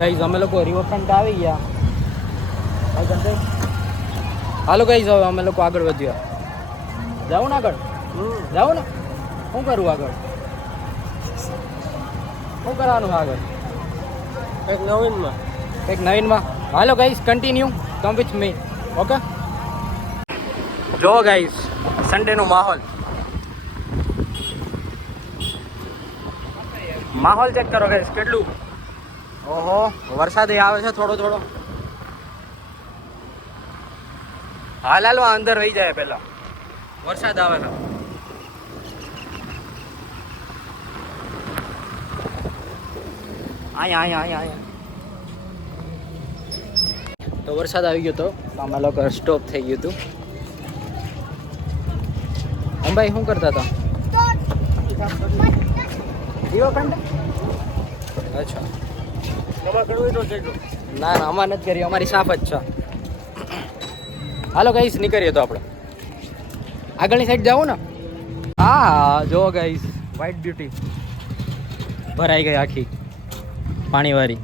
Guys અમે લોકો riverfront આવી ગયા. હાલો ગાઈઝ હવે અમે લોકો આગળ વધ્યા. જાઉં ને આગળ? જાઉં ને? શું કરું આગળ? શું કરવાનું આગળ? એક નવીનમાં. Hello guys continue come with me. Okay જો ગાઈઝ સન્ડેનો માહોલ ચેક કરો ગાઈઝ કેટલું. ઓહો વરસાદ આવે છે થોડો થોડો. હાલ હાલો અંદર વહી જાય પેલા વરસાદ આવે છે. અહીંયા તો વરસાદ આવી ગયો તો અમે લોકો સ્ટોપ થઈ ગયું હતું. અંબાઈ શું કરતા હતા? અચ્છા ના અમારે નથી કરી, અમારી સાફ જ છે. હાલો ગાઈસ નીકળીએ તો આપણે આગળની સાઈડ જાવું ને. હા જો ગાઈસ વ્હાઈટ બ્યુટી ભરાઈ ગઈ આખી પાણીવાળી.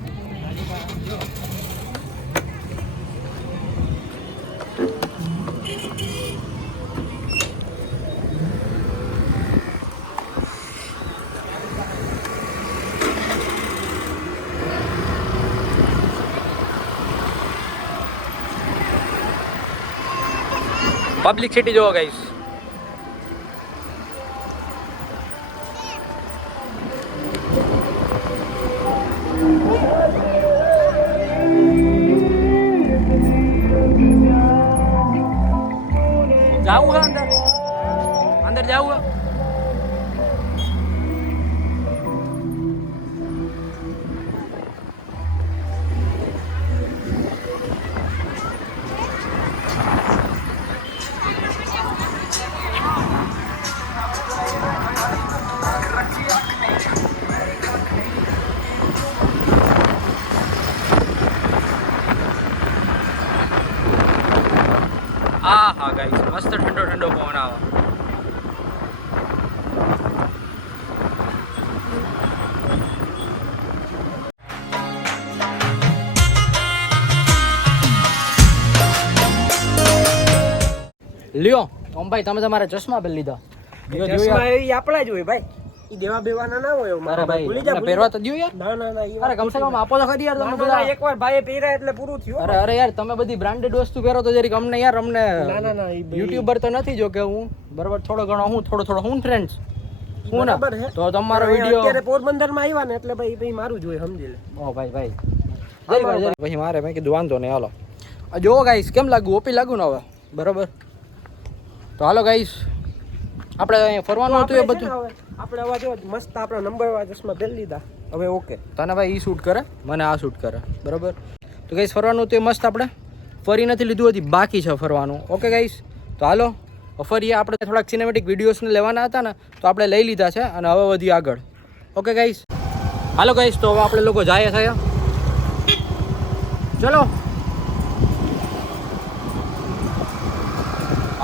પબ્લિક સિટી જોવો ગાઈસ. જાવું અંદર અંદર જાવું. હા ગાઈસ મસ્ત ઠંડો ઠંડો પવન આવે. લ્યો ઓમભાઈ તમે તમારા ચશ્મા પહેરી લીધા. ચશ્મા એ આપણા જ હોય ભાઈ, ઈ દેવા બેવાના ના હોય. અરે ભાઈ પહેરવા તો દ્યો યાર. ના અરે કમસે કમ આપો તો ખરી યાર. તમે બધા એકવાર ભાઈએ પહેર્યા એટલે પૂરું થયું. અરે યાર તમે બધી બ્રાન્ડેડ વસ્તુ પહેરો તો જરીક અમને યાર અમને યુટ્યુબર તો નથી જો કે હું બરાબર થોડો ઘણો હું થોડો હું ફ્રેન્ડ્સ હું ના તો તમારો વિડિયો અત્યારે પોરબંદરમાં આવ્યા ને એટલે ભાઈ મારું જ હોય સમજી લે. ઓ ભાઈ પછી મારે મેં કીધું વાંધો નહીં હાલો. જો ગાઈસ કેમ લાગુ ઓપી લાગુ ને હવે બરાબર. તો હાલો ગાઈસ આપણે અહીંયા ફરવાનું હતું એ બધું આપણે અવાજ મસ્ત આપણા નંબર વાળા ચશ્મા પહેરી લીધા. હવે ઓકે તને ભાઈ ઈ શૂટ કરે મને આ શૂટ કરે બરાબર. તો ગાઈસ ફરવાનું હતું એ મસ્ત આપણે ફરી નથી લીધું હતી બાકી છે ફરવાનું. ઓકે ગાઈસ તો હાલો ફરીએ. આપણે થોડાક સિનેમેટિક વિડીયોઝને લેવાના હતા ને તો આપણે લઈ લીધા છે અને હવે વધીએ આગળ. ઓકે ગાઈસ હાલો ગાઈસ તો હવે આપણે લોકો જાય થયા. ચલો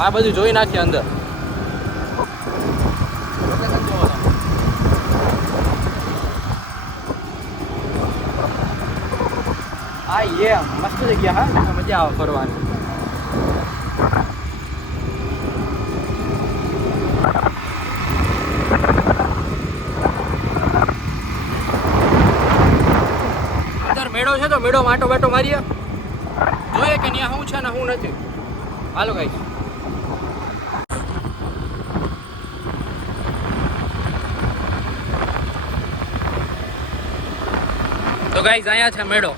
આ બધું જોઈ નાખીએ અંદર. હા યે મસ્ત જગ્યા. હા મજા આવે ફરવાની. અંદર મેળો છે તો મેળો માટો બાટો મારીએ જોઈએ કે ત્યાં શું છે ને શું નથી. હાલો ગાઈસ તો ગાઈસ અહીંયા છે મેળો.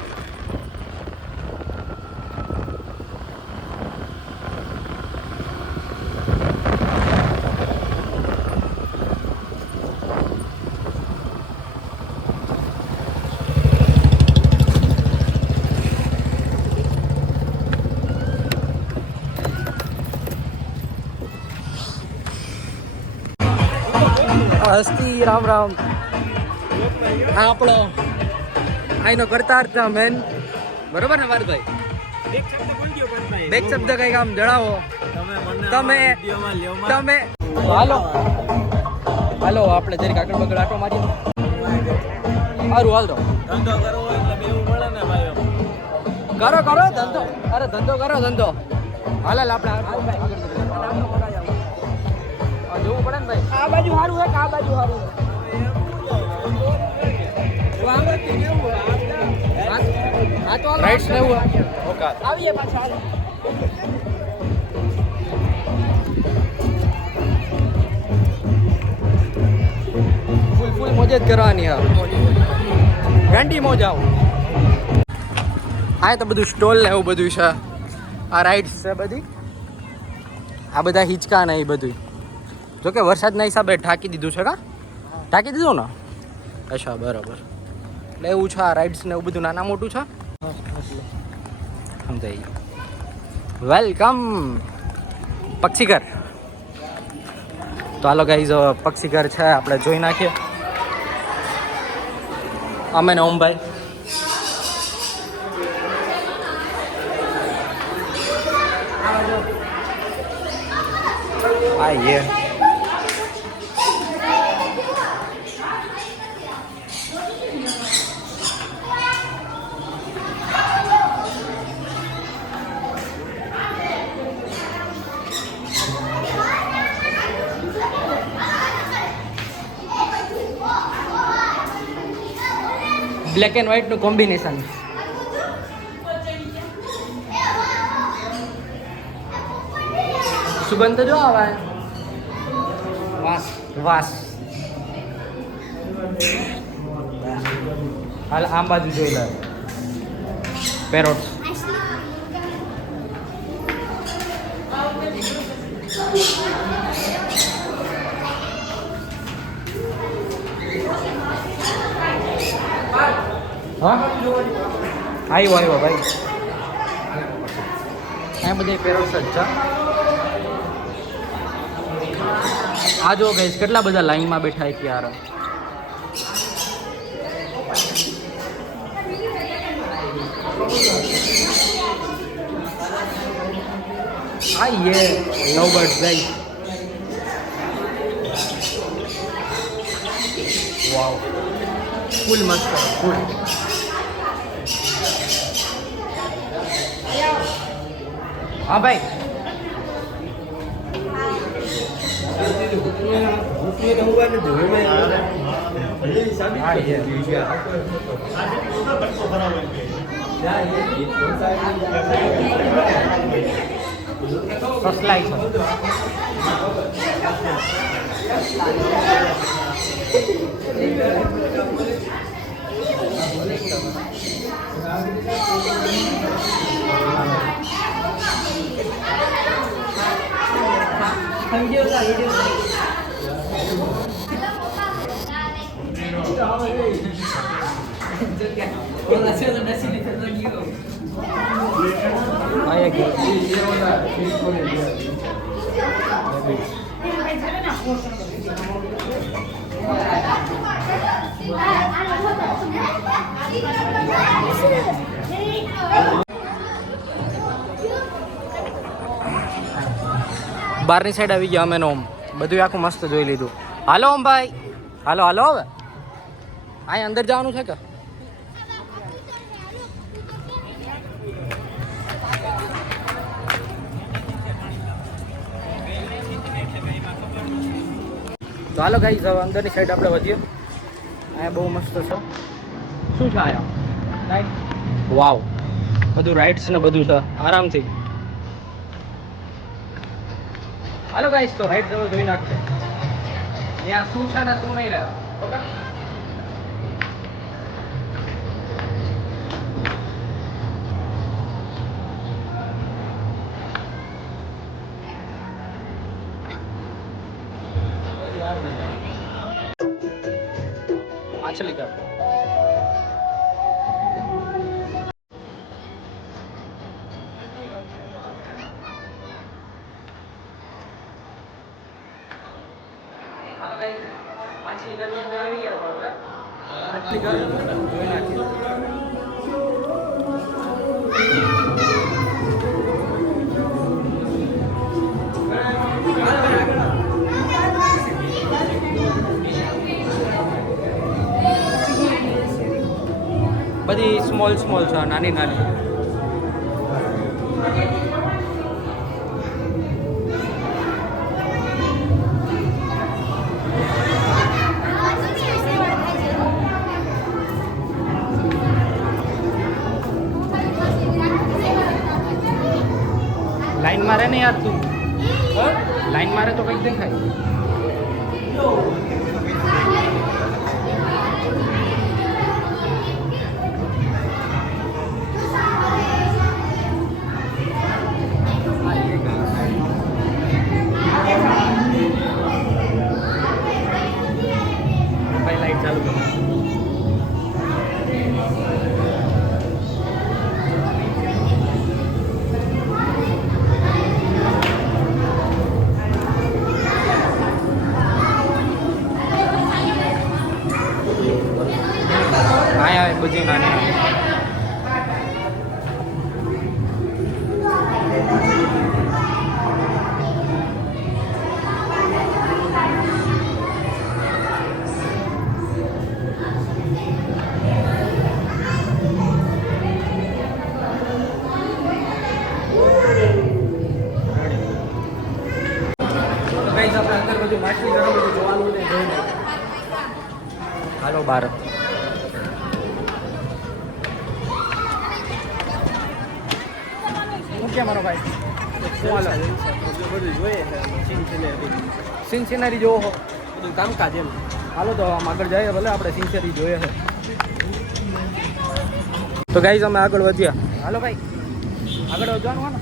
હસ્તી રામ રામ. આ આપણો આઈનો કરતા હતા મેન બરોબર ને મારા ભાઈ. બેક શબ્દ કઈક આમ જણાવો તમે. હાલો હાલો આપણે જરીક આગળ બગડ આટો મારીએ. સારું હાલ તો ધંધો કરવો એટલે બેવું મળે કરો કરો ધંધો, અરે ધંધો કરો ધંધો. હાલે આપણે જોવું પડે ને ભાઈ. આ બાજુ સારું છે કે આ બાજુ સારું રાઈટ્સ ને એવું ઓકે આવીએ પાછા હાલો. ફૂલ ફૂલ મોજ જ કરવાની યાર. ગાંડી મોજ આવું. આ તો બધું સ્ટોલ ને એવું બધું છે. આ રાઈડ્સ છે બધી. આ બધા હિંચકા ને એ બધું. જોકે વરસાદના હિસાબે ઢાંકી દીધું છે કા? ઢાંકી દીધું ને? અચ્છા બરાબર. એટલે એવું છે આ રાઈડ્સ ને એવું બધું નાના મોટું છે. સમજાય. વેલકમ પક્ષીઘર. તો હાલો ગાઈઝ પક્ષીઘર છે આપણે જોઈ નાખીએ. અમે ને ઓમભાઈ. આઈએ બ્લેક એન્ડ વ્હાઈટ નું કોમ્બિનેશન. સુગંધ જો આવે. વાસ વાસ. હાલ આમ બાજુ જોઈ લે. પેરોટ. હા આવ્યો ભાઈ. આ બધે પેરોટ્સ જ છે. આ જો ગઈશ કેટલા બધા લાઈનમાં બેઠા છે યાર. આઈએ લવ બર્ડ્સ ગાઈસ. વાવ ફૂલ મસ્ત ફૂલ. હા ભાઈ. સસલાઈ છે. બહારની સાઈડ આવી ગયા અમે નો ઓમ. બધું આખું મસ્ત જોઈ લીધું. હાલો ઓમ ભાઈ. હાલો હાલો હવે અહીં અંદર જવાનું છે કે? તો હાલો ગાઈસ હવે અંદરની સાઈડ આપણે વધીએ. અહીંયા બહુ મસ્ત છે. શું છે અહીંયા? વાવ બધું રાઇડ્સ ને બધું છે આરામથી. હાલો ગાઈસ તો રાઈડ હવે જોઈ નાખશે. ત્યાં શું છે ને શું નહીં રહે. ઓકે માછલી કર. બધી સ્મોલ સ્મોલ છે નાની નાની. મારે ને યાર તું લાઈન મારે તો કંઈક દેખાય. ભાઈ લાઈટ ચાલુ કરો. બધી નાની માછલી ઘણું બધું જોવાનું ને જોઈને હાલો બાર. क्या मारो भाई સિન્સિનરી જોવો હો કામકાજ એમ. હાલો તો આમ આગળ જઈએ ભલે આપણે સિન્સિનરી જોઈએ છે. તો ગાઈઝ અમે આગળ વધ્યા. હાલો ભાઈ આગળ વધવાનું હોય ને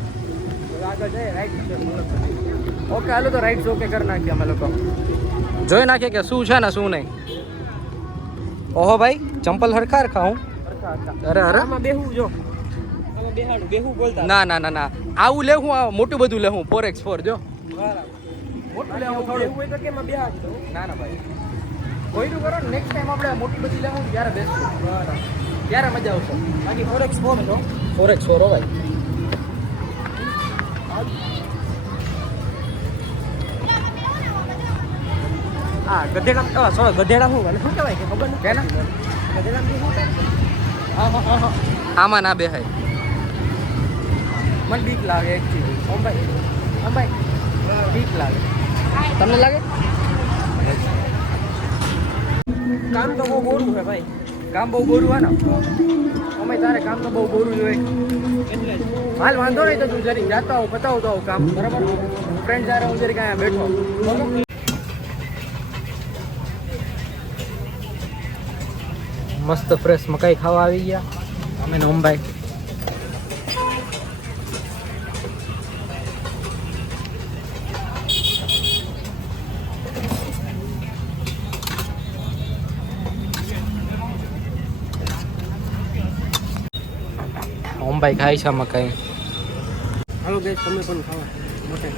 તો આગળ જઈએ રાઈટ. ઓકે હાલો તો રાઈટ ઓકે કરી નાખીએ અમે લોકો. જોઈ નાખીએ કે શું છે ને શું નહીં. ઓહો ભાઈ ચંપલ હરખા હરખા હું અરે અરે બેહું જો બેહું બોલતા ના ના ના ના આવું લેવું મોટું બધું લેવું 4x4 જો મોટું લેવું થોડું હોય તો કેમ બેહા દો. ના ના ભાઈ કોઈનું કરો ને નેક્સ્ટ ટાઈમ આપણે મોટી બધી લેવું ત્યારે બેસશું ત્યારે મજા આવશે. બાકી 4x4 જો 4x4 હો ભાઈ. હા ગધેડા શું કહેવાય કે ખબર નથી. કેના ગધેડા શું હા આમાં ના બેહાય. મને બીક લાગે એકચ્યુઅલી. ઓમ ભાઈ બીક લાગે. તમને લાગે? કામ તો બહુ બોરું છે ભાઈ. કામ બહુ બોરું હોય ને અમે તારે કામ તો બહુ બોરું જ હોય એટલે જ હાલ વાંધો નહીં. તો તું જરી જાતો આવું બતાવતો આવું કામ બરાબર. ફ્રેન્ડ જ્યારે હું જરી કાંઈ બેઠો મસ્ત ફ્રેશ મકાઈ ખાવા આવી ગયા અમે ને ઓમભાઈ. ઓમભાઈ ખાય છે મકાઈ. હાલો ગેસ તમે પણ ખાવા મોટે.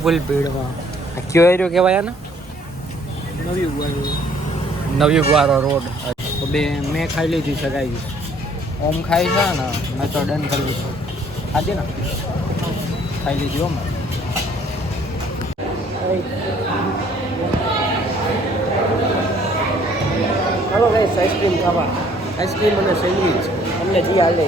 ફૂલ ભીડમાં આ કયો એરિયો કહેવાય ને નવયુગ વાળો રોડ. તો બે મેં ખાઈ લીધી છે ગાઈ. ઓમ ખાઈ છે ને મેં તો ડન કરી લીધું. ખાધી ને ખાઈ લીધી ઓમ. હાલો ગેસ આઈસ્ક્રીમ ખાવા. આઈસ્ક્રીમ અને સેન્ડવિચ અમને જી હાલે.